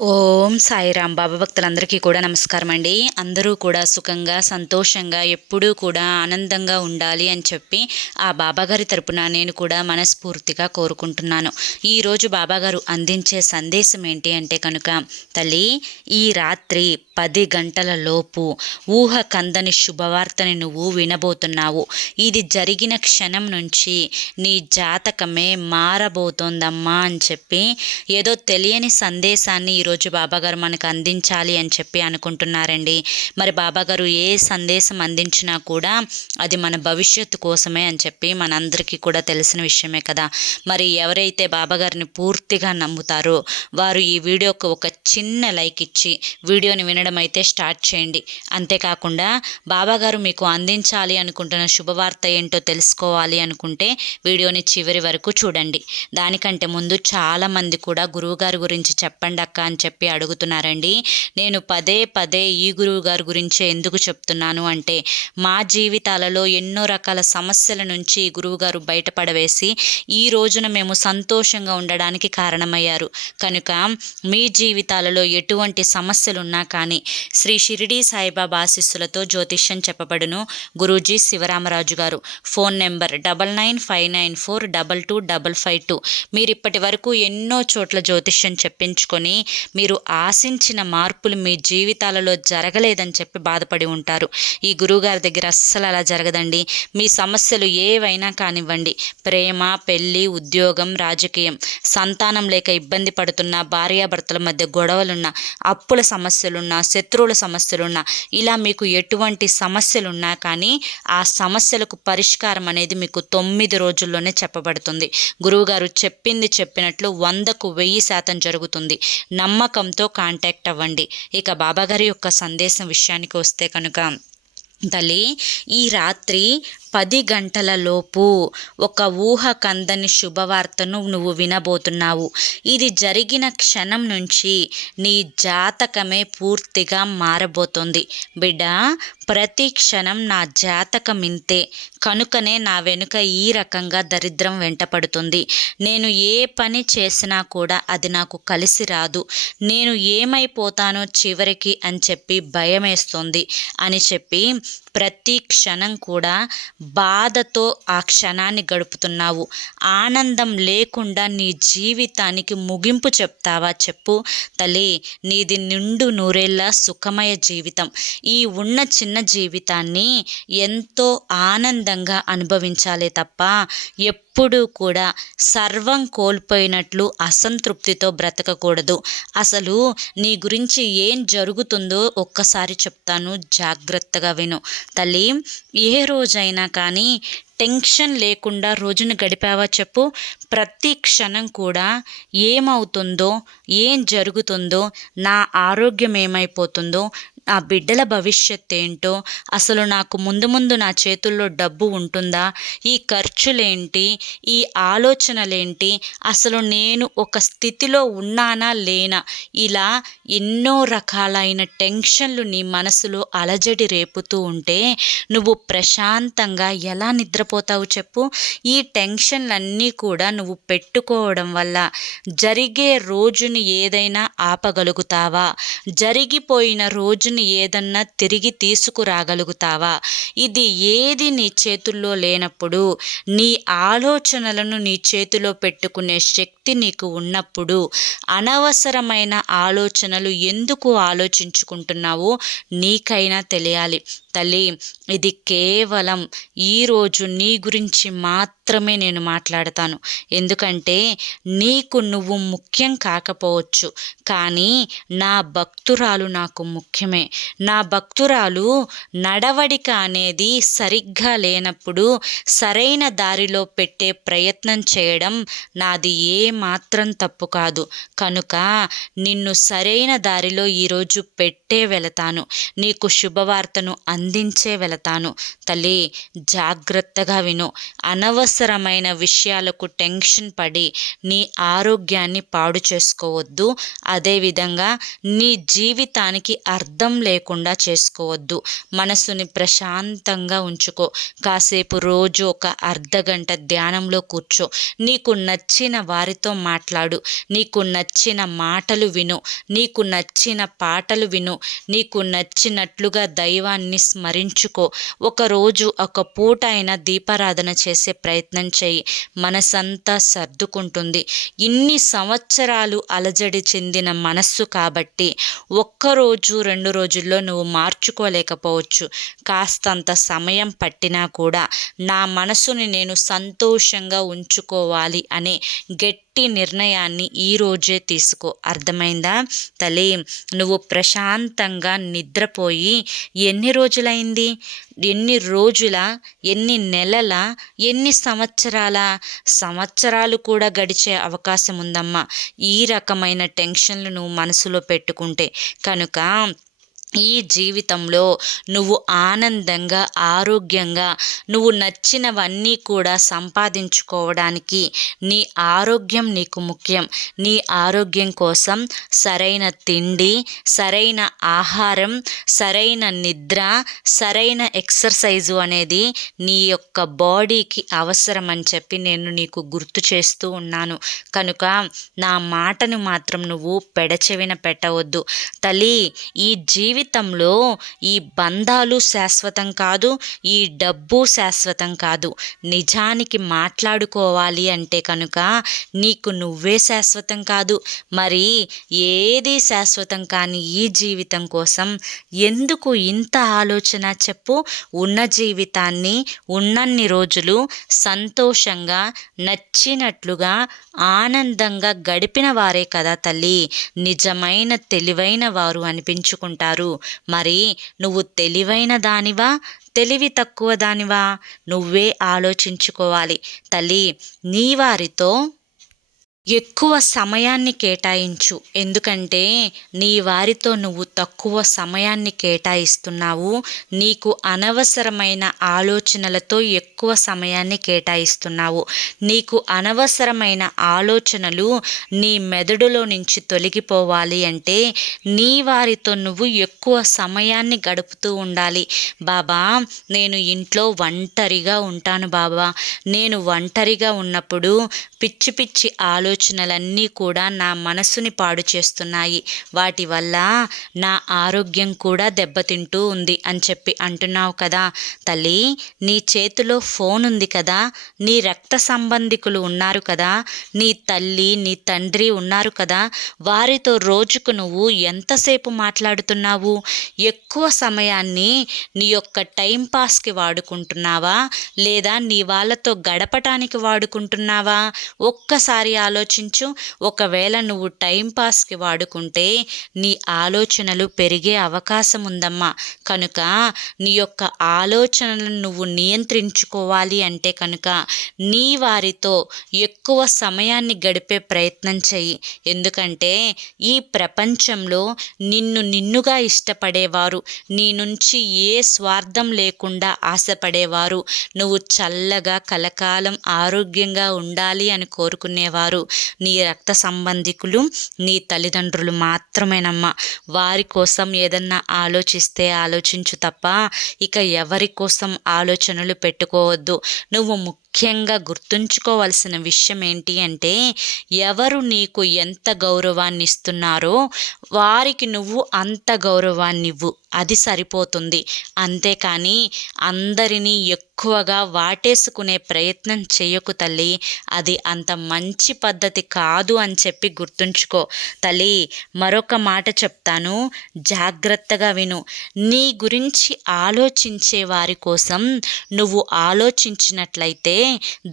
ఓం సాయిరాం. బాబా భక్తులందరికీ కూడా నమస్కారం అండి. అందరూ కూడా సుఖంగా సంతోషంగా ఎప్పుడూ కూడా ఆనందంగా ఉండాలి అని చెప్పి ఆ బాబాగారి తరపున నేను కూడా మనస్ఫూర్తిగా కోరుకుంటున్నాను. ఈరోజు బాబాగారు అందించే సందేశం ఏంటి అంటే కనుక, తల్లి, ఈ రాత్రి 10 గంటల లోపు ఊహ కందని శుభవార్తని నువ్వు వినబోతున్నావు. ఇది జరిగిన క్షణం నుంచి నీ జాతకమే మారబోతోందమ్మా అని చెప్పి ఏదో తెలియని సందేశాన్ని ఈరోజు బాబాగారు మనకు అందించాలి అని చెప్పి అనుకుంటున్నారండి. మరి బాబాగారు ఏ సందేశం అందించినా కూడా అది మన భవిష్యత్తు కోసమే అని చెప్పి మనందరికీ కూడా తెలిసిన విషయమే కదా. మరి ఎవరైతే బాబాగారిని పూర్తిగా నమ్ముతారో వారు ఈ వీడియోకి ఒక చిన్న లైక్ ఇచ్చి వీడియోని వినడం అయితే స్టార్ట్ చేయండి. అంతేకాకుండా బాబాగారు మీకు అందించాలి అనుకుంటున్న శుభవార్త ఏంటో తెలుసుకోవాలి అనుకుంటే వీడియోని చివరి వరకు చూడండి. దానికంటే ముందు చాలామంది కూడా గురువుగారి గురించి చెప్పండి అక్క అని చెప్పి అడుగుతున్నారండి. నేను పదే పదే ఈ గురువుగారి గురించే ఎందుకు చెప్తున్నాను అంటే, మా జీవితాలలో ఎన్నో రకాల సమస్యల నుంచి గురువుగారు బయటపడవేసి ఈ రోజున మేము సంతోషంగా ఉండడానికి కారణమయ్యారు. కనుక మీ జీవితాలలో ఎటువంటి సమస్యలున్నా కానీ శ్రీ షిరిడి సాయిబాబా ఆశీస్సులతో జ్యోతిష్యం చెప్పబడును. గురూజీ శివరామరాజు గారు. Phone number 9959422552. మీరు ఇప్పటి వరకు ఎన్నో చోట్ల జ్యోతిష్యం చెప్పించుకొని మీరు ఆశించిన మార్పులు మీ జీవితాలలో జరగలేదని చెప్పి బాధపడి ఉంటారు. ఈ గురువుగారి దగ్గర అస్సలు అలా జరగదండి. మీ సమస్యలు ఏవైనా కానివ్వండి, ప్రేమ, పెళ్ళి, ఉద్యోగం, రాజకీయం, సంతానం లేక ఇబ్బంది పడుతున్న, భార్యాభర్తల మధ్య గొడవలున్నా, అప్పుల సమస్యలున్నా, శత్రువుల సమస్యలున్నా, ఇలా మీకు ఎటువంటి సమస్యలున్నా కానీ ఆ సమస్యలకు పరిష్కారం అనేది మీకు 9 రోజుల్లోనే చెప్పబడుతుంది. గురువుగారు చెప్పింది చెప్పినట్లు 100కు 1000% జరుగుతుంది. నమ్మకంతో కాంటాక్ట్ అవ్వండి. ఇక బాబాగారి యొక్క సందేశం విషయానికి వస్తే కనుక, తల్లి, ఈ రాత్రి 10 గంటల లోపు ఒక ఊహ కందని శుభవార్తను నువ్వు వినబోతున్నావు. ఇది జరిగిన క్షణం నుంచి నీ జాతకమే పూర్తిగా మారబోతోంది. బిడ్డ, ప్రతి క్షణం నా జాతకం ఇంతే, కనుకనే నా వెనుక ఈ రకంగా దరిద్రం వెంటపడుతుంది. నేను ఏ పని చేసినా కూడా అది నాకు కలిసి రాదు. నేను ఏమైపోతానో చివరికి అని చెప్పి భయమేస్తుంది అని చెప్పి ప్రతి క్షణం కూడా బాధతో ఆ క్షణాన్ని గడుపుతున్నావు. ఆనందం లేకుండా నీ జీవితానికి ముగింపు చెప్తావా చెప్పు తల్లి. నీది నిండు నూరేళ్ల సుఖమయ జీవితం. ఈ ఉన్న చిన్న జీవితాన్ని ఎంతో ఆనందంగా అనుభవించాలే తప్ప ఎప్పుడూ కూడా సర్వం కోల్పోయినట్లు అసంతృప్తితో బ్రతకకూడదు. అసలు నీ గురించి ఏం జరుగుతుందో ఒక్కసారి చెప్తాను, జాగ్రత్తగా విను తల్లి. ఏ రోజైనా కానీ టెన్షన్ లేకుండా రోజును గడిపావా చెప్పు. ప్రతి క్షణం కూడా ఏమవుతుందో, ఏం జరుగుతుందో, నా ఆరోగ్యం ఏమైపోతుందో, నా బిడ్డల భవిష్యత్ ఏంటో, అసలు నాకు ముందు ముందు నా చేతుల్లో డబ్బు ఉంటుందా, ఈ ఖర్చులేంటి, ఈ ఆలోచనలేంటి, అసలు నేను ఒక స్థితిలో ఉన్నానా లేనా, ఇలా ఎన్నో రకాలైన టెన్షన్లు నీ మనసులో అలజడి రేపుతూ ఉంటే నువ్వు ప్రశాంతంగా ఎలా నిద్రపోతావు చెప్పు. ఈ టెన్షన్లన్నీ కూడా నువ్వు పెట్టుకోవడం వల్ల జరిగే రోజుని ఏదైనా ఆపగలుగుతావా? జరిగిపోయిన రోజుని ఏదన్నా తిరిగి తీసుకురాగలుగుతావా? ఇది ఏది నీ చేతుల్లో లేనప్పుడు, నీ ఆలోచనలను నీ చేతిలో పెట్టుకునే శక్తి నీకు ఉన్నప్పుడు అనవసరమైన ఆలోచనలు ఎందుకు ఆలోచించుకుంటున్నావో నీకైనా తెలియాలి తల్లి. ఇది కేవలం ఈరోజు నీ గురించి మాత్రమే నేను మాట్లాడతాను. ఎందుకంటే నీకు నువ్వు ముఖ్యం కాకపోవచ్చు, కానీ నా భక్తురాలు నాకు ముఖ్యమే. నా భక్తురాలు నడవడిక అనేది సరిగ్గా లేనప్పుడు సరైన దారిలో పెట్టే ప్రయత్నం చేయడం నాది ఏ మాత్రం తప్పు కాదు. కనుక నిన్ను సరైన దారిలో ఈరోజు పెట్టే వెళతాను. నీకు శుభవార్తను అందించే వెళతాను. తల్లి, జాగ్రత్తగా విను. అనవసరమైన విషయాలకు టెన్షన్ పడి నీ ఆరోగ్యాన్ని పాడు చేసుకోవద్దు. అదేవిధంగా నీ జీవితానికి అర్థం లేకుండా చేసుకోవద్దు. మనసుని ప్రశాంతంగా ఉంచుకో. కాసేపు రోజు ఒక అర్ధగంట ధ్యానంలో కూర్చో. నీకు నచ్చిన వారితో మాట్లాడు. నీకు నచ్చిన మాటలు విను. నీకు నచ్చిన పాటలు విను. నీకు నచ్చినట్లుగా దైవాన్ని స్మరించుకో. ఒకరోజు ఒక పూట అయినా దీపారాధన చేసే ప్రయత్నం చేయి. మనసంతా సర్దుకుంటుంది. ఇన్ని సంవత్సరాలు అలజడి చెందిన మనస్సు కాబట్టి ఒక్కరోజు 2 రోజుల్లో నువ్వు మార్చుకోలేకపోవచ్చు. కాస్తంత సమయం పట్టినా కూడా నా మనసుని నేను సంతోషంగా ఉంచుకోవాలి అనే గట్టి నిర్ణయాన్ని ఈరోజే తీసుకో. అర్థమైందా తల్లి? నువ్వు ప్రశాంతంగా నిద్రపోయి ఎన్ని రోజులైంది? ఎన్ని రోజుల, ఎన్ని నెలల, ఎన్ని సంవత్సరాల? సంవత్సరాలు కూడా గడిచే అవకాశం ఉందమ్మా ఈ రకమైన టెన్షన్లు నువ్వు మనసులో పెట్టుకుంటే. కనుక ఈ జీవితంలో నువ్వు ఆనందంగా, ఆరోగ్యంగా, నువ్వు నచ్చినవన్నీ కూడా సంపాదించుకోవడానికి నీ ఆరోగ్యం నీకు ముఖ్యం. నీ ఆరోగ్యం కోసం సరైన తిండి, సరైన ఆహారం, సరైన నిద్ర, సరైన ఎక్సర్సైజు అనేది నీ యొక్క బాడీకి అవసరం అని చెప్పి నేను నీకు గుర్తు చేస్తూ ఉన్నాను. కనుక నా మాటను మాత్రం నువ్వు పెడచెవిన పెట్టవద్దు. తల్లి, ఈ జీవితంలో ఈ బంధాలు శాశ్వతం కాదు, ఈ డబ్బు శాశ్వతం కాదు. నిజానికి మాట్లాడుకోవాలి అంటే కనుక నీకు నువ్వే శాశ్వతం కాదు. మరి ఏది శాశ్వతం కాని ఈ జీవితం కోసం ఎందుకు ఇంత ఆలోచన చెప్పు? ఉన్న జీవితాన్ని ఉన్నన్ని రోజులు సంతోషంగా, నచ్చినట్లుగా, ఆనందంగా గడిపిన వారే కదా తల్లి నిజమైన తెలివైన వారు అనిపించుకుంటారు. మరి నువ్వు తెలివైన దానివా, తెలివి తక్కువ దానివా? నువ్వే ఆలోచించుకోవాలి తల్లి. నీ వారితో ఎక్కువ సమయాన్ని కేటాయించు. ఎందుకంటే నీ వారితో నువ్వు తక్కువ సమయాన్ని కేటాయిస్తున్నావు. నీకు అనవసరమైన ఆలోచనలతో ఎక్కువ సమయాన్ని కేటాయిస్తున్నావు. నీకు అనవసరమైన ఆలోచనలు నీ మెదడులో నుంచి తొలగిపోవాలి అంటే నీ వారితో నువ్వు ఎక్కువ సమయాన్ని గడుపుతూ ఉండాలి. బాబా, నేను ఇంట్లో ఒంటరిగా ఉంటాను బాబా. నేను ఒంటరిగా ఉన్నప్పుడు పిచ్చి పిచ్చి ఆలోచనలన్నీ కూడా నా మనసుని పాడు చేస్తున్నాయి. వాటి వల్ల నా ఆరోగ్యం కూడా దెబ్బతింటూ ఉంది అని చెప్పి అంటున్నావు కదా తల్లి. నీ చేతిలో ఫోన్ ఉంది కదా, నీ రక్త సంబంధికులు ఉన్నారు కదా, నీ తల్లి, నీ తండ్రి ఉన్నారు కదా. వారితో రోజుకు నువ్వు ఎంతసేపు మాట్లాడుతున్నావు? ఎక్కువ సమయాన్ని నీ యొక్క టైంపాస్కి వాడుకుంటున్నావా, లేదా నీ వాళ్ళతో గడపటానికి వాడుకుంటున్నావా? ఒక్కసారి ఆలోచించు. ఒకవేళ నువ్వు టైంపాస్కి వాడుకుంటే నీ ఆలోచనలు పెరిగే అవకాశం ఉందమ్మా. కనుక నీ యొక్క ఆలోచనలను నువ్వు నియంత్రించుకోవాలి అంటే కనుక నీ వారితో ఎక్కువ సమయాన్ని గడిపే ప్రయత్నం చెయ్యి. ఎందుకంటే ఈ ప్రపంచంలో నిన్నుగా ఇష్టపడేవారు, నీ నుంచి ఏ స్వార్థం లేకుండా ఆశపడేవారు, నువ్వు చల్లగా కలకాలం ఆరోగ్యంగా ఉండాలి అని కోరుకునేవారు నీ రక్త సంబంధికులు, నీ తల్లిదండ్రులు మాత్రమేనమ్మా. వారి కోసం ఏదన్నా ఆలోచిస్తే ఆలోచించు తప్ప ఇక ఎవరి కోసం ఆలోచనలు పెట్టుకోవద్దు. నువ్వు ముఖ్యంగా గుర్తుంచుకోవాల్సిన విషయం ఏంటి అంటే, ఎవరు నీకు ఎంత గౌరవాన్ని ఇస్తున్నారో వారికి నువ్వు అంత గౌరవాన్ని ఇవ్వు. అది సరిపోతుంది. అంతేకాని అందరినీ ఎక్కువగా వాటేసుకునే ప్రయత్నం చేయకు తల్లి. అది అంత మంచి పద్ధతి కాదు అని చెప్పి గుర్తుంచుకో తల్లి. మరొక మాట చెప్తాను, జాగ్రత్తగా విను. నీ గురించి ఆలోచించే వారి కోసం నువ్వు ఆలోచించినట్లయితే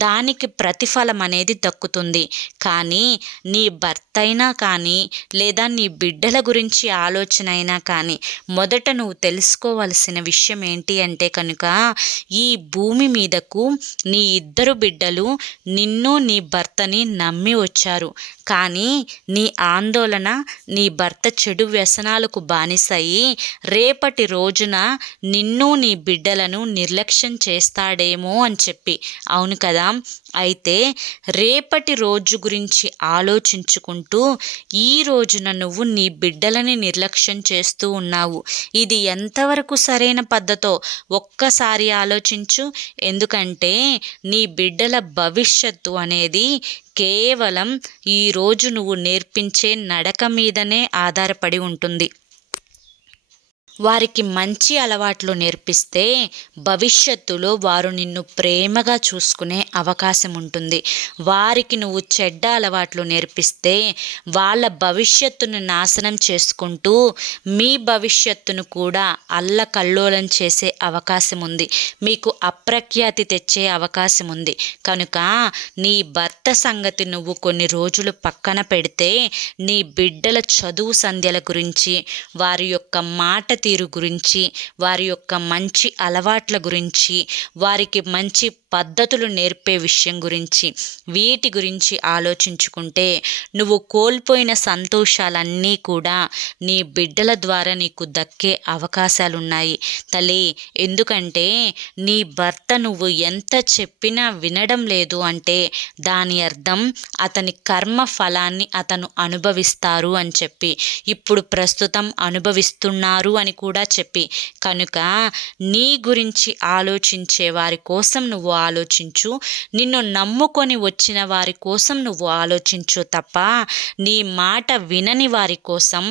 దానికి ప్రతిఫలం అనేది దక్కుతుంది. కానీ నీ భర్త అయినా కానీ, లేదా నీ బిడ్డల గురించి ఆలోచన అయినా కానీ మొదట నువ్వు తెలుసుకోవలసిన విషయం ఏంటి అంటే కనుక, ఈ భూమి మీదకు నీ 2 బిడ్డలు నిన్ను నీ భర్తని నమ్మి వచ్చారు. కానీ నీ ఆందోళన, నీ భర్త చెడు వ్యసనాలకు బానిసయి రేపటి రోజున నిన్ను నీ బిడ్డలను నిర్లక్ష్యం చేస్తాడేమో అని చెప్పి. అవును కదా? అయితే రేపటి రోజు గురించి ఆలోచించుకుంటూ ఈ రోజున నువ్వు నీ బిడ్డలని నిర్లక్ష్యం చేస్తూ ఉన్నావు. ఇది ఎంతవరకు సరైన పద్ధతో ఒక్కసారి ఆలోచించు. ఎందుకంటే నీ బిడ్డల భవిష్యత్తు అనేది కేవలం ఈరోజు నువ్వు నేర్పించే నడక మీదనే ఆధారపడి ఉంటుంది. వారికి మంచి అలవాట్లు నేర్పిస్తే భవిష్యత్తులో వారు నిన్ను ప్రేమగా చూసుకునే అవకాశం ఉంటుంది. వారికి నువ్వు చెడ్డ అలవాట్లు నేర్పిస్తే వాళ్ళ భవిష్యత్తును నాశనం చేసుకుంటూ మీ భవిష్యత్తును కూడా అల్లకల్లోలం చేసే అవకాశం ఉంది. మీకు అప్రఖ్యాతి తెచ్చే అవకాశం ఉంది. కనుక నీ భర్త సంగతి నువ్వు కొన్ని రోజులు పక్కన పెడితే నీ బిడ్డల చదువు సంధ్యల గురించి, వారి యొక్క మాట తీరు గురించి, వారి యొక్క మంచి అలవాట్ల గురించి, వారికి మంచి పద్ధతులు నేర్పే విషయం గురించి, వీటి గురించి ఆలోచించుకుంటే నువ్వు కోల్పోయిన సంతోషాలన్నీ కూడా నీ బిడ్డల ద్వారా నీకు దక్కే అవకాశాలున్నాయి తల్లి. ఎందుకంటే నీ భర్త నువ్వు ఎంత చెప్పినా వినడం లేదు అంటే దాని అర్థం అతని కర్మ ఫలాన్ని అతను అనుభవిస్తారు అని చెప్పి, ఇప్పుడు ప్రస్తుతం అనుభవిస్తున్నారు అని కూడా చెప్పి. కనుక నీ గురించి ఆలోచించే వారి కోసం నువ్వు ఆలోచించు. నిన్ను నమ్ముకొని వచ్చిన వారి కోసం నువ్వు ఆలోచించు తప్ప నీ మాట వినని వారి కోసం,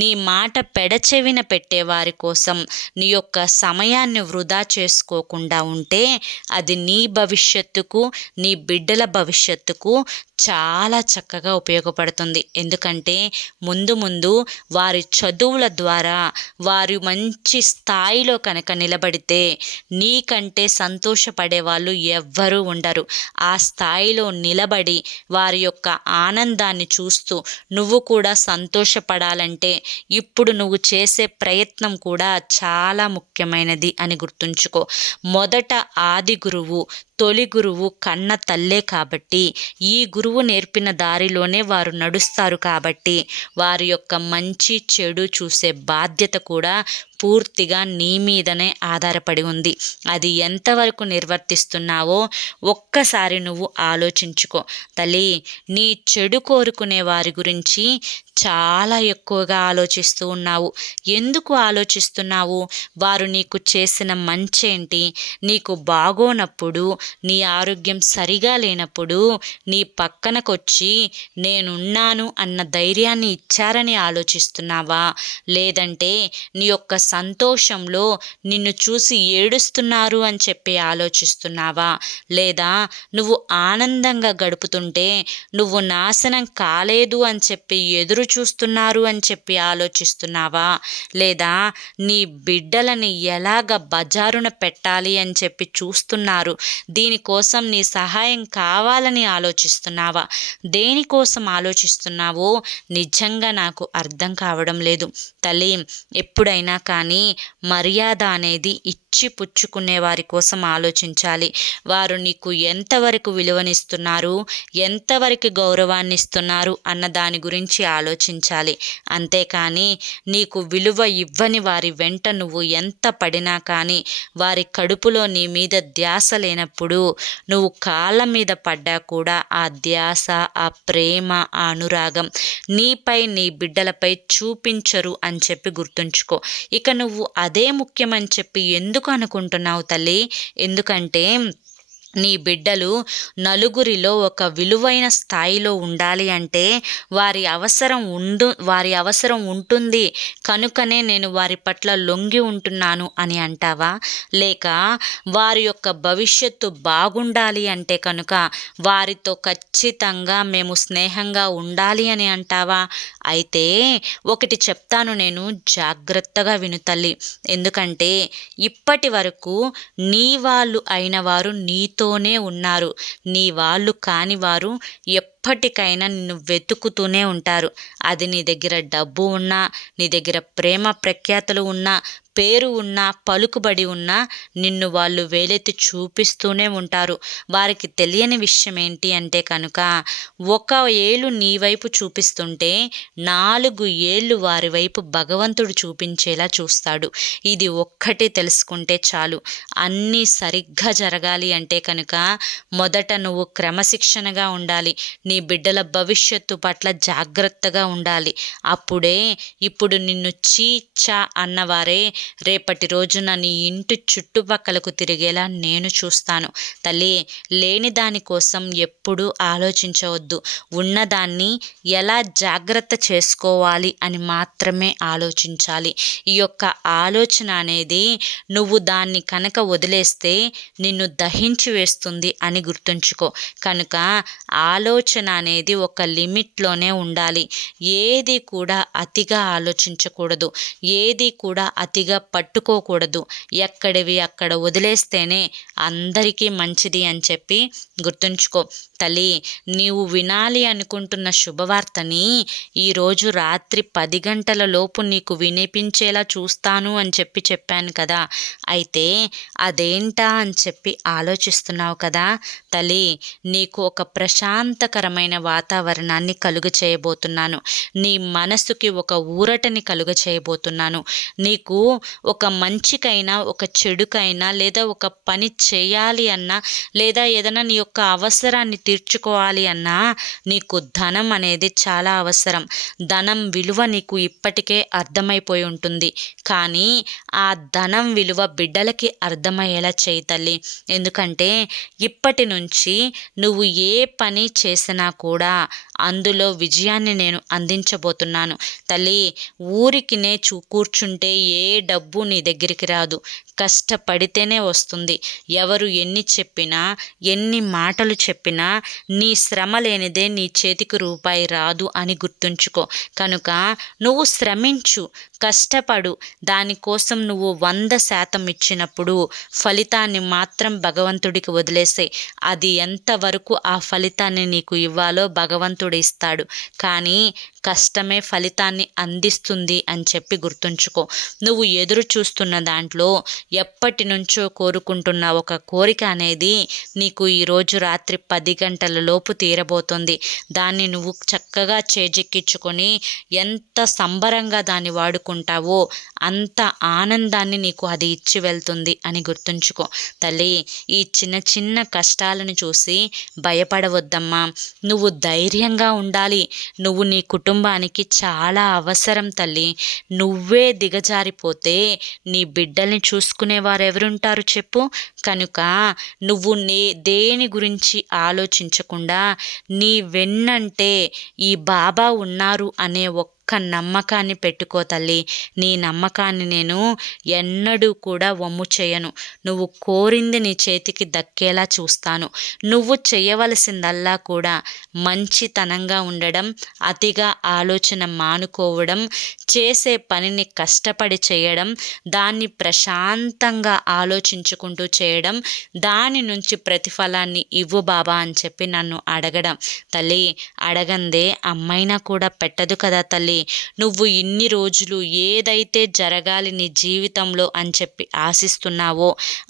నీ మాట పెడచెవిన పెట్టే వారి కోసం నీ యొక్క సమయాన్ని వృధా చేసుకోకుండా ఉంటే అది నీ భవిష్యత్తుకు, నీ బిడ్డల భవిష్యత్తుకు చాలా చక్కగా ఉపయోగపడుతుంది. ఎందుకంటే ముందు ముందు వారి చదువుల ద్వారా వారు మంచి స్థాయిలో కనుక నిలబడితే నీకంటే సంతోషపడే వాళ్ళు ఎవ్వరూ ఉండరు. ఆ స్థాయిలో నిలబడి వారి యొక్క ఆనందాన్ని చూస్తూ నువ్వు కూడా సంతోషపడాలంటే ఇప్పుడు నువ్వు చేసే ప్రయత్నం కూడా చాలా ముఖ్యమైనది అని గుర్తుంచుకో. మొదట ఆది గురువు, తొలి గురువు కన్న తల్లే కాబట్టి ఈ గురువు నేర్పిన దారిలోనే వారు నడుస్తారు. కాబట్టి వారి యొక్క మంచి చెడు చూసే బాధ్యత కూడా పూర్తిగా నీ మీదనే ఆధారపడి ఉంది. అది ఎంతవరకు నిర్వర్తిస్తున్నావో ఒక్కసారి నువ్వు ఆలోచించుకో తల్లి. నీ చెడు కోరుకునే వారి గురించి చాలా ఎక్కువగా ఆలోచిస్తూ ఉన్నావు. ఎందుకు ఆలోచిస్తున్నావు? వారు నీకు చేసిన మంచేంటి? నీకు బాగోనప్పుడు, నీ ఆరోగ్యం సరిగా లేనప్పుడు నీ పక్కనకొచ్చి నేనున్నాను అన్న ధైర్యాన్ని ఇచ్చారని ఆలోచిస్తున్నావా? లేదంటే నీ యొక్క సంతోషంలో నిన్ను చూసి ఏడుస్తున్నారు అని చెప్పి ఆలోచిస్తున్నావా? లేదా నువ్వు ఆనందంగా గడుపుతుంటే నువ్వు నాశనం కాలేదు అని చెప్పి ఎదురు చూస్తున్నారు అని చెప్పి ఆలోచిస్తున్నావా? లేదా నీ బిడ్డలని ఎలాగ బజారున పెట్టాలి అని చెప్పి చూస్తున్నారు, దీనికోసం నీ సహాయం కావాలని ఆలోచిస్తున్నావా? దేనికోసం ఆలోచిస్తున్నావో నిజంగా నాకు అర్థం కావడం లేదు తల్లి. ఎప్పుడైనా కానీ మర్యాద అనేది ఇచ్చి పుచ్చుకునే వారి కోసం ఆలోచించాలి. వారు నీకు ఎంతవరకు విలువనిస్తున్నారు, ఎంతవరకు గౌరవాన్ని ఇస్తున్నారు అన్న దాని గురించి ఆలోచించాలి. అంతేకాని నీకు విలువ ఇవ్వని వారి వెంట నువ్వు ఎంత పడినా కానీ వారి కడుపులో నీ మీద ధ్యాస లేనప్పుడు నువ్వు కాళ్ళ మీద పడ్డా కూడా ఆ ధ్యాస, ఆ ప్రేమ, ఆ అనురాగం నీపై, నీ బిడ్డలపై చూపించరు అని చెప్పి గుర్తుంచుకో. ఇక నువ్వు అదే ముఖ్యమని చెప్పి ఎందుకు అనుకుంటున్నావు తల్లి? ఎందుకంటే నీ బిడ్డలు నలుగురిలో ఒక విలువైన స్థాయిలో ఉండాలి అంటే వారి అవసరం ఉంటుంది కనుకనే నేను వారి పట్ల లొంగి ఉంటున్నాను అని అంటావా? లేక వారి యొక్క భవిష్యత్తు బాగుండాలి అంటే కనుక వారితో ఖచ్చితంగా మేము స్నేహంగా ఉండాలి అని అంటావా? అయితే ఒకటి చెప్తాను, నేను జాగ్రత్తగా విను తల్లి. ఎందుకంటే ఇప్పటి వరకు నీ వాళ్ళు అయిన వారు నీతోనే ఉన్నారు. నీ వాళ్ళు కాని వారు ఎప్పటికైనా నిన్ను వెతుకుతూనే ఉంటారు. అది నీ దగ్గర డబ్బు ఉన్నా, నీ దగ్గర ప్రేమ ప్రఖ్యాతులు ఉన్నా, పేరు ఉన్నా, పలుకుబడి ఉన్నా నిన్ను వాళ్ళు వేలెత్తి చూపిస్తూనే ఉంటారు. వారికి తెలియని విషయం ఏంటి అంటే కనుక, ఒక ఏలు నీ వైపు చూపిస్తుంటే 4 ఏళ్ళు వారి వైపు భగవంతుడు చూపించేలా చూస్తాడు. ఇది ఒక్కటి తెలుసుకుంటే చాలు. అన్నీ సరిగ్గా జరగాలి అంటే కనుక మొదట నువ్వు క్రమశిక్షణగా ఉండాలి. నీ బిడ్డల భవిష్యత్తు పట్ల జాగ్రత్తగా ఉండాలి. అప్పుడే ఇప్పుడు నిన్ను చా అన్నవారే రేపటి రోజున నీ ఇంటి చుట్టుపక్కలకు తిరిగేలా నేను చూస్తాను. తల్లి, లేని దానికోసం ఎప్పుడూ ఆలోచించవద్దు. ఉన్నదాన్ని ఎలా జాగ్రత్త చేసుకోవాలి అని మాత్రమే ఆలోచించాలి. ఈ యొక్క ఆలోచన అనేది నువ్వు దాన్ని కనుక వదిలేస్తే నిన్ను దహించి వేస్తుంది అని గుర్తుంచుకో. కనుక ఆలోచన అనేది ఒక లిమిట్లోనే ఉండాలి. ఏది కూడా అతిగా ఆలోచించకూడదు. ఏది కూడా అతిగా పట్టుకోకూడదు. ఎక్కడివి అక్కడ వదిలేస్తేనే అందరికీ మంచిది అని చెప్పి గుర్తుంచుకో. తల్లి, నీవు వినాలి అనుకుంటున్న శుభవార్తని ఈరోజు రాత్రి 10 గంటల లోపు నీకు వినిపించేలా చూస్తాను అని చెప్పాను కదా. అయితే అదేంటా అని చెప్పి ఆలోచిస్తున్నావు కదా. తల్లి, నీకు ఒక ప్రశాంతకరమైన వాతావరణాన్ని కలుగచేయబోతున్నాను. నీ మనసుకి ఒక ఊరటని కలుగచేయబోతున్నాను. నీకు ఒక మంచికైనా, ఒక చెడుకైనా, లేదా ఒక పని చేయాలి అన్నా, లేదా ఏదైనా నీ యొక్క అవసరాన్ని తీర్చుకోవాలి అన్నా నీకు ధనం అనేది చాలా అవసరం. ధనం విలువ నీకు ఇప్పటికే అర్థమైపోయి ఉంటుంది. కానీ ఆ ధనం విలువ బిడ్డలకి అర్థమయ్యేలా చేయి తల్లి. ఎందుకంటే ఇప్పటి నుంచి నువ్వు ఏ పని చేసినా కూడా అందులో విజయాన్ని నేను అందించబోతున్నాను. తల్లి, ఊరికినే కూర్చుంటే ఏ డబ్బు నీ దగ్గరికి రాదు. కష్టపడితేనే వస్తుంది. ఎవరు ఎన్ని చెప్పినా, ఎన్ని మాటలు చెప్పినా నీ శ్రమ లేనిదే నీ చేతికి రూపాయి రాదు అని గుర్తుంచుకో. కనుక నువ్వు శ్రమించు, కష్టపడు. దానికోసం నువ్వు 100% ఇచ్చినప్పుడు ఫలితాన్ని మాత్రం భగవంతుడికి వదిలేసేయ్. అది ఎంతవరకు ఆ ఫలితాన్ని నీకు ఇవ్వాలో భగవంతుడు ఇస్తాడు. కానీ కష్టమే ఫలితాన్ని అందిస్తుంది అని చెప్పి గుర్తుంచుకో. నువ్వు ఎదురు చూస్తున్న దాంట్లో ఎప్పటి నుంచో కోరుకుంటున్న ఒక కోరిక అనేది నీకు ఈరోజు రాత్రి 10 గంటల లోపు తీరబోతుంది. దాన్ని నువ్వు చక్కగా చేజిక్కించుకొని ఎంత సంబరంగా దాన్ని వాడుకుంటావో అంత ఆనందాన్ని నీకు అది ఇచ్చి వెళ్తుంది అని గుర్తుంచుకో. తల్లి, ఈ చిన్న చిన్న కష్టాలను చూసి భయపడవద్దమ్మా. నువ్వు ధైర్యంగా ఉండాలి. నువ్వు నీ కుటుంబానికి చాలా అవసరం తల్లి. నువ్వే దిగజారిపోతే నీ బిడ్డల్ని చూసుకునేవారు ఎవరుంటారు చెప్పు. కనుక నువ్వు దేని గురించి ఆలోచించకుండా నీ వెన్నంటే ఈ బాబా ఉన్నారు అనే ఒక్క నమ్మకాన్ని పెట్టుకో తల్లి. నీ నమ్మకాన్ని నేను ఎన్నడూ కూడా వమ్ము చేయను. నువ్వు కోరింది నీ చేతికి దక్కేలా చూస్తాను. నువ్వు చేయవలసిందల్లా కూడా మంచితనంగా ఉండడం, అతిగా ఆలోచన మానుకోవడం, చేసే పనిని కష్టపడి చేయడం, దాన్ని ప్రశాంతంగా ఆలోచించుకుంటూ చేయడం, దాని నుంచి ప్రతిఫలాన్ని ఇవ్వు బాబా అని చెప్పి నన్ను అడగడం. తల్లి, అడగందే అమ్మైనా కూడా పెట్టదు కదా తల్లి. నువ్వు ఇన్ని రోజులు ఏదైతే జరగాలి నీ జీవితంలో అని చెప్పి ఆశిస్తున్నావో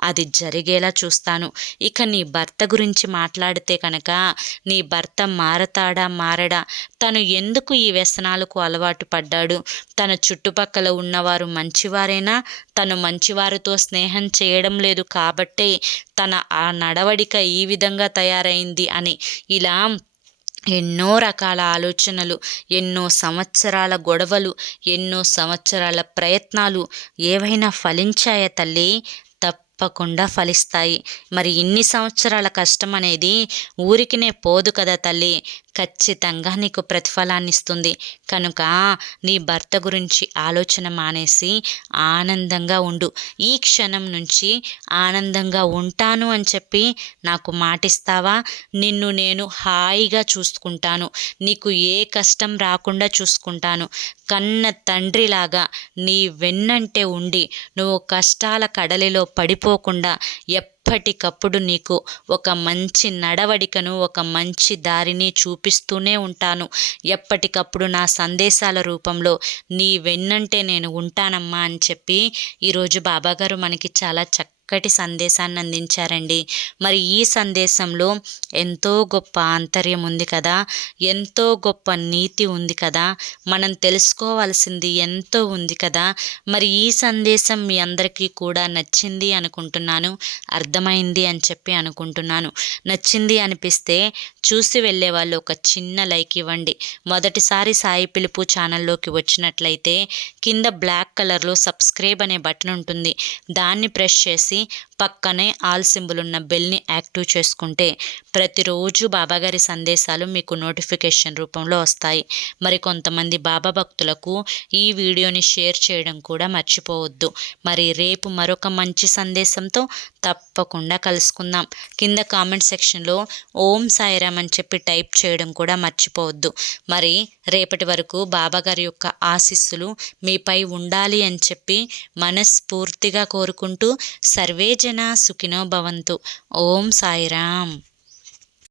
అది జరిగేలా చూస్తాను. ఇక నీ భర్త గురించి మాట్లాడితే కనుక నీ భర్త మారడా? తను ఎందుకు ఈ వ్యసనాలకు అలవాటు పడ్డాడు? తన చుట్టుపక్కల ఉన్నవారు మంచివారేనా? తను మంచివారితో స్నేహం చేయడం లేదు కాబట్టే తన ఆ నడవడిక ఈ విధంగా తయారైంది అని ఇలా ఎన్నో రకాల ఆలోచనలు, ఎన్నో సంవత్సరాల గొడవలు, ఎన్నో సంవత్సరాల ప్రయత్నాలు ఏవైనా ఫలించాయా తల్లి? తప్పకుండా ఫలిస్తాయి. మరి ఇన్ని సంవత్సరాల కష్టం అనేది ఊరికినే పోదు కదా తల్లి. ఖచ్చితంగా నీకు ప్రతిఫలాన్ని ఇస్తుంది. కనుక నీ భర్త గురించి ఆలోచన మానేసి ఆనందంగా ఉండు. ఈ క్షణం నుంచి ఆనందంగా ఉంటాను అని చెప్పి నాకు మాటిస్తావా? నిన్ను నేను హాయిగా చూసుకుంటాను. నీకు ఏ కష్టం రాకుండా చూసుకుంటాను. కన్న తండ్రిలాగా నీ వెన్నంటే ఉండి నువ్వు కష్టాల కడలిలో పడిపోకుండా ఎప్పటికప్పుడు నీకు ఒక మంచి నడవడికను, ఒక మంచి దారిని చూపిస్తూనే ఉంటాను. ఎప్పటికప్పుడు నా సందేశాల రూపంలో నీ వెన్నంటే నేను ఉంటానమ్మా అని చెప్పి ఈరోజు బాబాగారు మనకి చాలా చక్కటి సందేశాన్ని అందించారండి. మరి ఈ సందేశంలో ఎంతో గొప్ప ఆంతర్యం ఉంది కదా, ఎంతో గొప్ప నీతి ఉంది కదా, మనం తెలుసుకోవాల్సింది ఎంతో ఉంది కదా. మరి ఈ సందేశం మీ అందరికీ కూడా నచ్చింది అనుకుంటున్నాను, అర్థమైంది అని చెప్పి అనుకుంటున్నాను. నచ్చింది అనిపిస్తే చూసి వెళ్ళే వాళ్ళు ఒక చిన్న లైక్ ఇవ్వండి. మొదటిసారి సాయి పిలుపు ఛానల్లోకి వచ్చినట్లయితే కింద బ్లాక్ కలర్లో సబ్స్క్రైబ్ అనే బటన్ ఉంటుంది. దాన్ని ప్రెస్ చేసి పక్కనే ఆల్ సింబల్ ఉన్న బెల్ని యాక్టివ్ చేసుకుంటే ప్రతిరోజు బాబాగారి సందేశాలు మీకు నోటిఫికేషన్ రూపంలో వస్తాయి. మరి కొంతమంది బాబా భక్తులకు ఈ వీడియోని షేర్ చేయడం కూడా మర్చిపోవద్దు. మరి రేపు మరొక మంచి సందేశంతో తప్పకుండా కలుసుకుందాం. కింద కామెంట్ సెక్షన్లో ఓం సాయిరామ్ అని చెప్పి టైప్ చేయడం కూడా మర్చిపోవద్దు. మరి రేపటి వరకు బాబాగారి యొక్క ఆశీస్సులు మీపై ఉండాలి అని చెప్పి మనస్ఫూర్తిగా కోరుకుంటూ సర్వే జన సుఖినో భవంతు. ఓం సాయిరామ్.